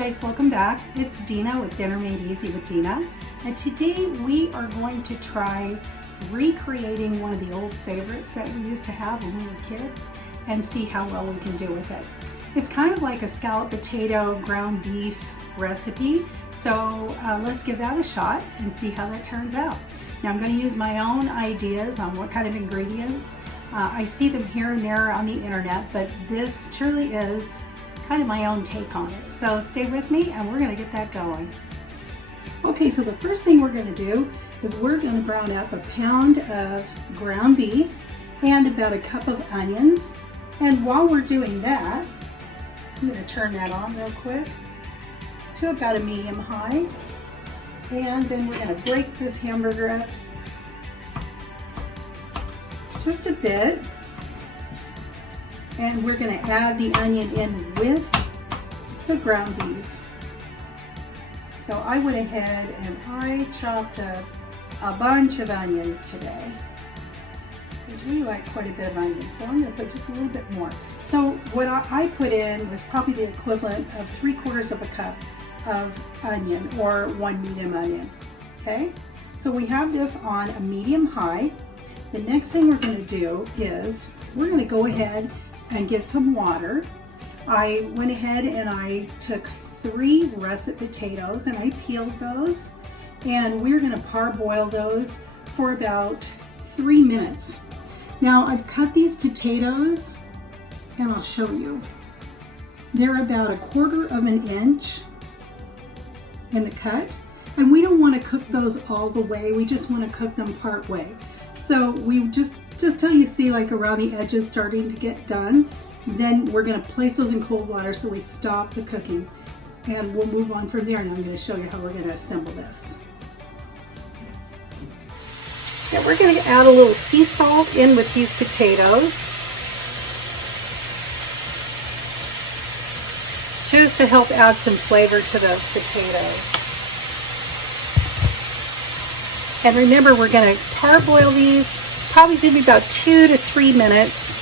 guys, welcome back. It's Dena with Dinner Made Easy with Dena, and today we are going to try recreating one of the old favorites that we used to have when we were kids and see how well we can do with it. It's kind of like a scalloped potato ground beef recipe, so let's give that a shot and see how that turns out. Now I'm going to use my own ideas on what kind of ingredients. I see them here and there on the internet, but this truly is kind of my own take on it. So stay with me and we're going to get that going. Okay, so the first thing we're going to do is we're going to brown up a pound of ground beef and about a cup of onions. And while we're doing that, I'm going to turn that on real quick to about a medium high. And then we're going to break this hamburger up just a bit. And we're going to add the onion in with the ground beef. So I went ahead and I chopped up a bunch of onions today, because we like quite a bit of onions. So I'm going to put just a little bit more. So what I put in was probably the equivalent of 3/4 of a cup of onion, or one medium onion. Okay, so we have this on a medium high. The next thing we're going to do is we're going to go ahead and get some water. I went ahead and I took 3 russet potatoes and I peeled those, and we're going to parboil those for about 3 minutes. Now I've cut these potatoes and I'll show you. They're about 1/4 of an inch in the cut, and we don't want to cook those all the way. We just want to cook them part way. So we just till you see like around the edges starting to get done, then we're going to place those in cold water so we stop the cooking, and we'll move on from there. And I'm going to show you how we're going to assemble this. Now we're going to add a little sea salt in with these potatoes, just to help add some flavor to those potatoes. And remember, we're going to parboil these, probably going to be about 2 to 3 minutes.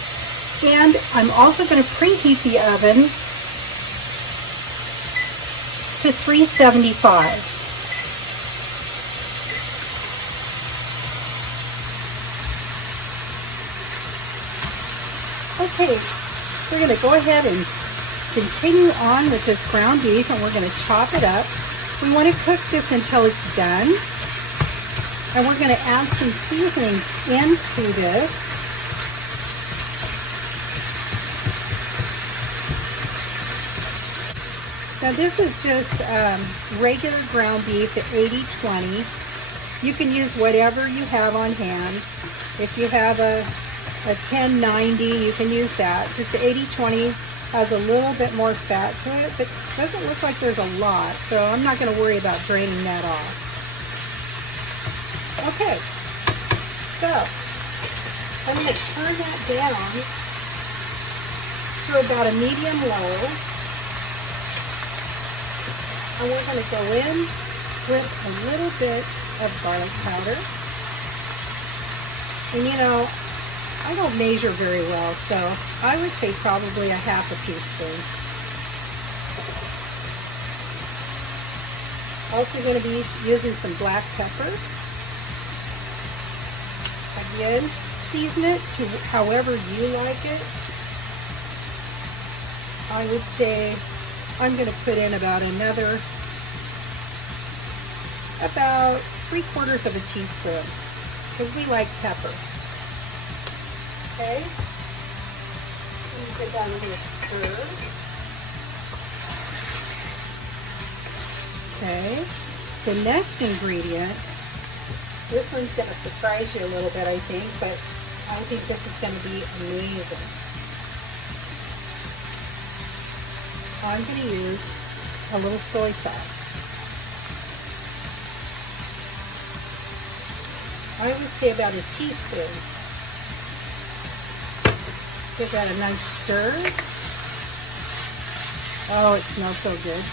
And I'm also going to preheat the oven to 375. Okay, we're going to go ahead and continue on with this ground beef, and we're going to chop it up. We want to cook this until it's done. And we're going to add some seasonings into this. Now this is just regular ground beef at 80/20. You can use whatever you have on hand. If you have a 1090, you can use that. Just the 80/20 has a little bit more fat to it, but it doesn't look like there's a lot, so I'm not going to worry about draining that off. Okay, so I'm going to turn that down to about a medium low, and we're going to go in with a little bit of garlic powder. And you know, I don't measure very well, so I would say probably a 1/2 teaspoon. Also going to be using some black pepper. Again, season it to however you like it. I would say I'm going to put in about 3/4 of a teaspoon, because we like pepper. Okay, let me give that a little stir. Okay, the next ingredient, this one's going to surprise you a little bit, I think, but I think this is going to be amazing. I'm going to use a little soy sauce. I would say about a teaspoon. Give that a nice stir. Oh, it smells so good.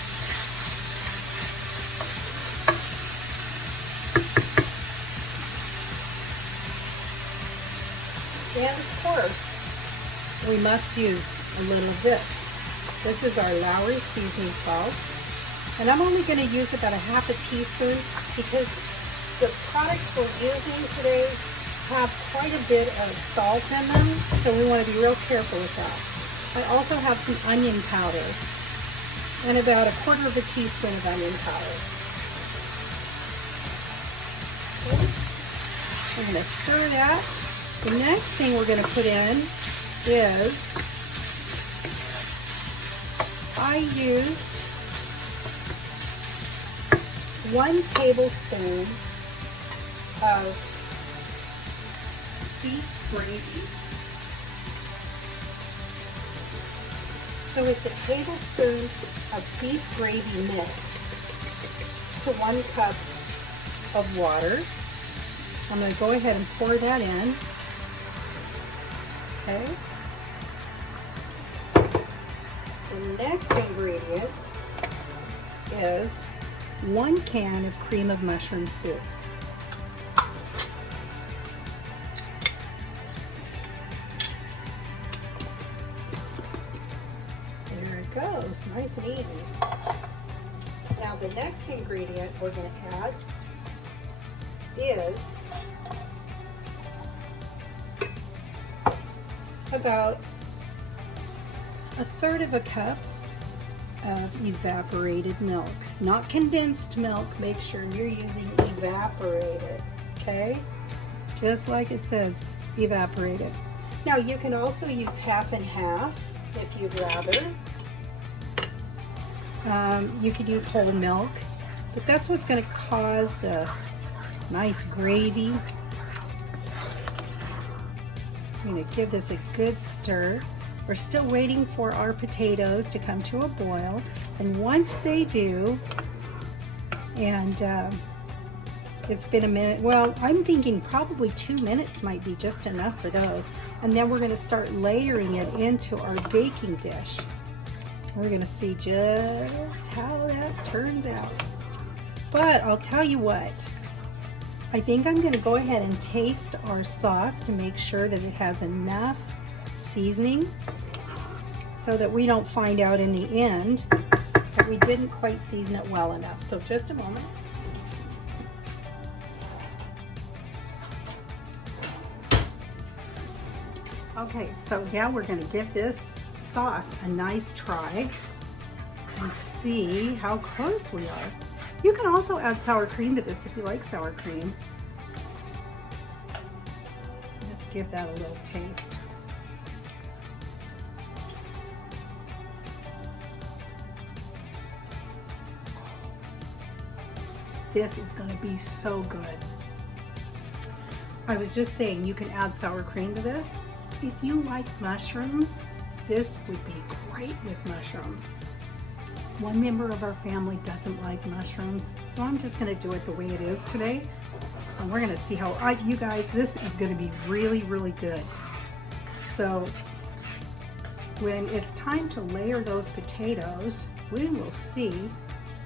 And of course, we must use a little of this. This is our Lawrys seasoning salt. And I'm only going to use about a half a teaspoon because the products we're using today have quite a bit of salt in them, so we want to be real careful with that. I also have some onion powder and about a quarter of a teaspoon of onion powder. Okay. We're going to stir that. The next thing we're going to put in is, I used 1 tablespoon of beef gravy. So it's a tablespoon of beef gravy mixed to 1 cup of water. I'm going to go ahead and pour that in. Okay. The next ingredient is 1 can of cream of mushroom soup. There it goes, nice and easy. Now the next ingredient we're going to add is about 1/3 of a cup of evaporated milk. Not condensed milk, make sure you're using evaporated, okay? Just like it says, evaporated. Now you can also use half and half if you'd rather. You could use whole milk, but that's what's going to cause the nice gravy. I'm going to give this a good stir. We're still waiting for our potatoes to come to a boil, and once they do, and it's been a minute, well, I'm thinking probably 2 minutes might be just enough for those, and then we're going to start layering it into our baking dish. We're going to see just how that turns out. But I'll tell you what, I think I'm going to go ahead and taste our sauce to make sure that it has enough seasoning so that we don't find out in the end that we didn't quite season it well enough. So just a moment. Okay, so now we're going to give this sauce a nice try and see how close we are. You can also add sour cream to this if you like sour cream. Let's give that a little taste. This is going to be so good. I was just saying you can add sour cream to this. If you like mushrooms, this would be great with mushrooms. One member of our family doesn't like mushrooms, so I'm just going to do it the way it is today. And we're going to see how, you guys, this is going to be really, really good. So when it's time to layer those potatoes, we will see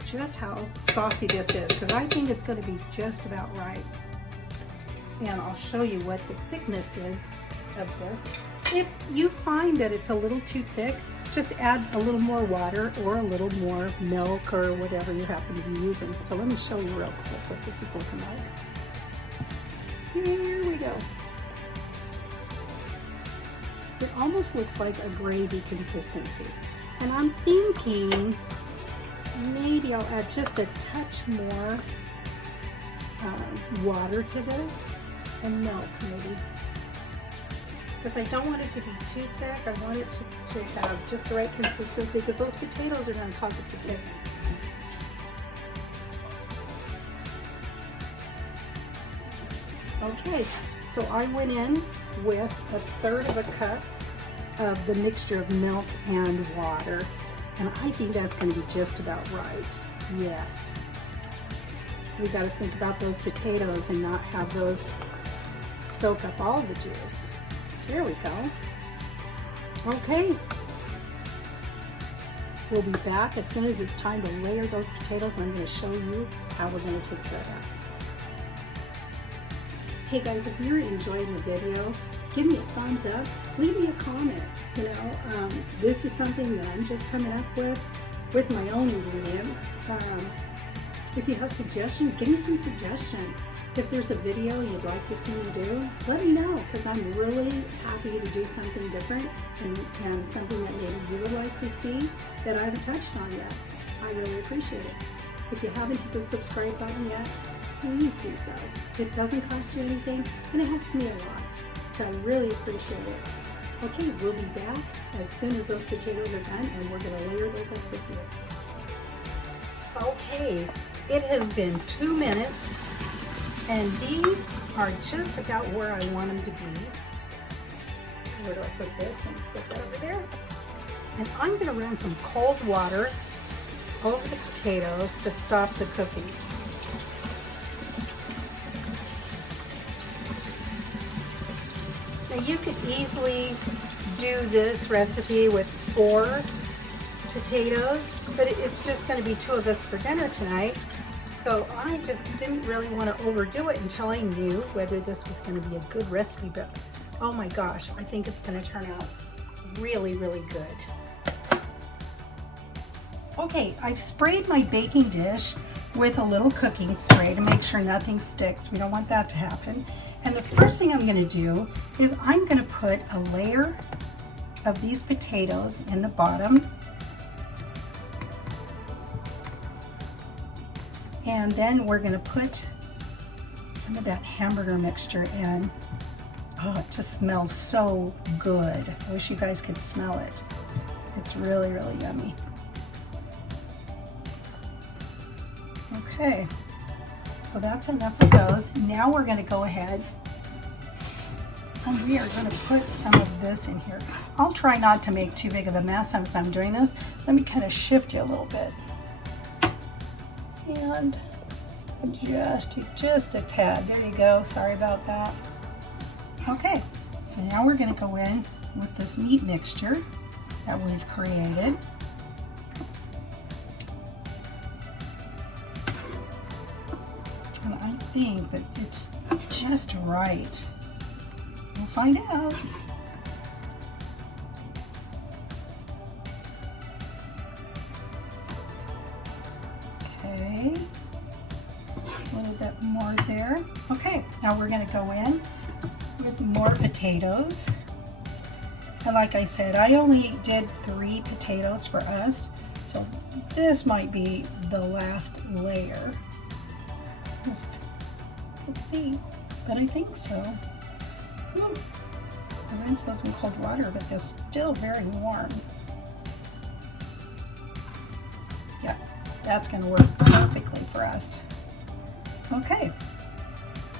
just how saucy this is, because I think it's going to be just about right. And I'll show you what the thickness is of this. If you find that it's a little too thick, just add a little more water or a little more milk or whatever you happen to be using. So let me show you real quick what this is looking like. Here we go. It almost looks like a gravy consistency. And I'm thinking maybe I'll add just a touch more water to this, and milk maybe. Because I don't want it to be too thick. I want it to have just the right consistency, because those potatoes are going to cause it to thick. Okay, so I went in with 1/3 of a cup of the mixture of milk and water, and I think that's going to be just about right. Yes. We got to think about those potatoes and not have those soak up all the juice. There we go. Okay. We'll be back as soon as it's time to layer those potatoes, and I'm going to show you how we're going to take care of that. Hey guys, if you're enjoying the video, give me a thumbs up, leave me a comment. You know, this is something that I'm just coming up with, with my own ingredients. If you have suggestions, give me some suggestions. If there's a video you'd like to see me do, let me know, because I'm really happy to do something different and something that maybe you would like to see that I haven't touched on yet. I really appreciate it. If you haven't hit the subscribe button yet, please do so. It doesn't cost you anything and it helps me a lot. So I really appreciate it. Okay, we'll be back as soon as those potatoes are done and we're gonna layer those up with you. Okay, it has been 2 minutes and these are just about where I want them to be. Where do I put this? I'm gonna slip that over there. And I'm gonna run some cold water over the potatoes to stop the cooking. Now you could easily do this recipe with 4 potatoes, but it's just going to be 2 of us for dinner tonight. So I just didn't really want to overdo it until I knew whether this was going to be a good recipe, but oh my gosh, I think it's going to turn out really, really good. Okay, I've sprayed my baking dish with a little cooking spray to make sure nothing sticks. We don't want that to happen. And the first thing I'm going to do is I'm going to put a layer of these potatoes in the bottom. And then we're going to put some of that hamburger mixture in. Oh, it just smells so good. I wish you guys could smell it. It's really, really yummy. Okay, so that's enough of those. Now we're going to go ahead and we are going to put some of this in here. I'll try not to make too big of a mess as I'm doing this. Let me kind of shift you a little bit. And just a tad. There you go. Sorry about that. Okay, so now we're going to go in with this meat mixture that we've created. And I think that it's just right. We'll find out. Okay, a little bit more there. Okay, now we're going to go in with more potatoes. And like I said, I only did 3 potatoes for us, so this might be the last layer. We'll see, but I think so. I rinsed those in cold water, but they're still very warm. Yeah, that's going to work perfectly for us. Okay,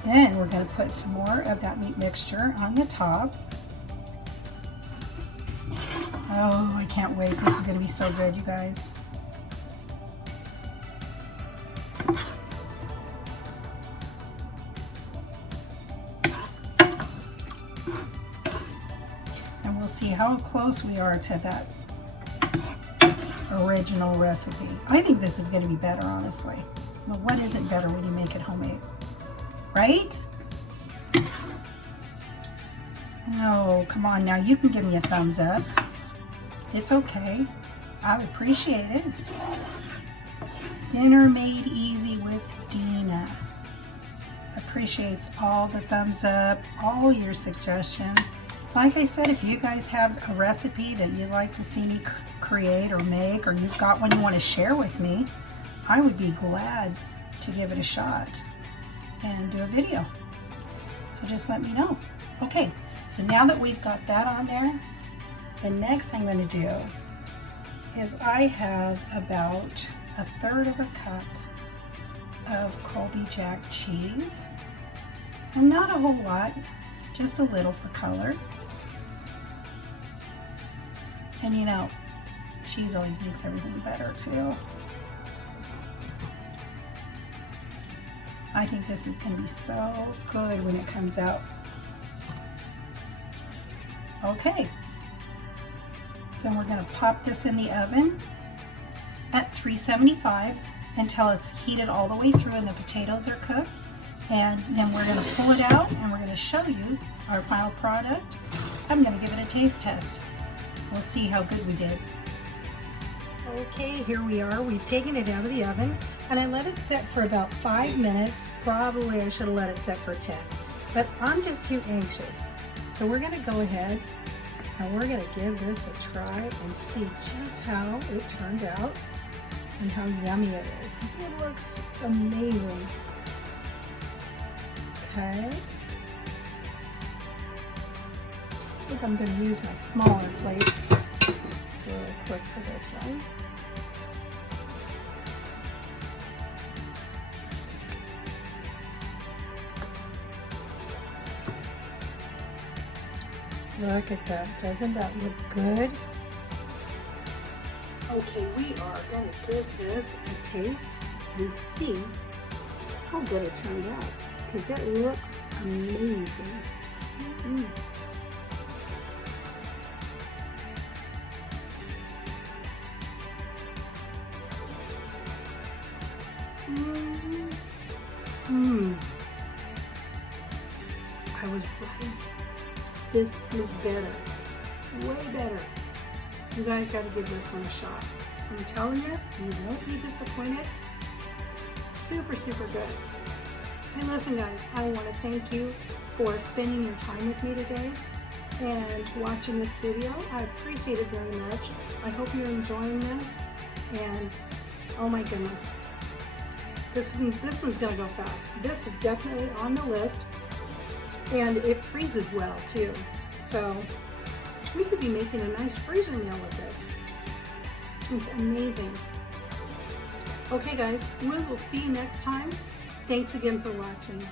then we're going to put some more of that meat mixture on the top. Oh, I can't wait. This is going to be so good, you guys. And we'll see how close we are to that original recipe. I think this is going to be better, honestly. Well, what isn't better when you make it homemade? Right? No, come on now. You can give me a thumbs up. It's okay. I would appreciate it. Dinner made easy with Dena. Appreciates all the thumbs up, all your suggestions. Like I said, if you guys have a recipe that you'd like to see me create or make, or you've got one you want to share with me, I would be glad to give it a shot and do a video. So just let me know. Okay, so now that we've got that on there, the next thing I'm going to do is I have about 1/3 of a cup of Colby Jack cheese. And not a whole lot, just a little for color. And you know, cheese always makes everything better too. I think this is going to be so good when it comes out. Okay, so we're going to pop this in the oven at 375 until it's heated all the way through and the potatoes are cooked. And then we're going to pull it out and we're going to show you our final product. I'm going to give it a taste test. We'll see how good we did. Okay, here we are. We've taken it out of the oven and I let it set for about 5 minutes. Probably I should have let it set for 10, but I'm just too anxious. So we're gonna go ahead and we're gonna give this a try and see just how it turned out and how yummy it is, because it looks amazing. Okay. I think I'm gonna use my smaller plate really quick for this one. Look at that, doesn't that look good? Okay, we are gonna give this a taste and see how good it turned out, because it looks amazing. Mm-hmm. I was right. This is better, way better. You guys got to give this one a shot. I'm telling you, you won't be disappointed. Super, super good. And listen guys, I want to thank you for spending your time with me today and watching this video. I appreciate it very much. I hope you're enjoying this, and oh my goodness, this one's gonna go fast. This is definitely on the list, and it freezes well too. So we could be making a nice freezer meal with this. It's amazing. Okay guys, we will see you next time. Thanks again for watching.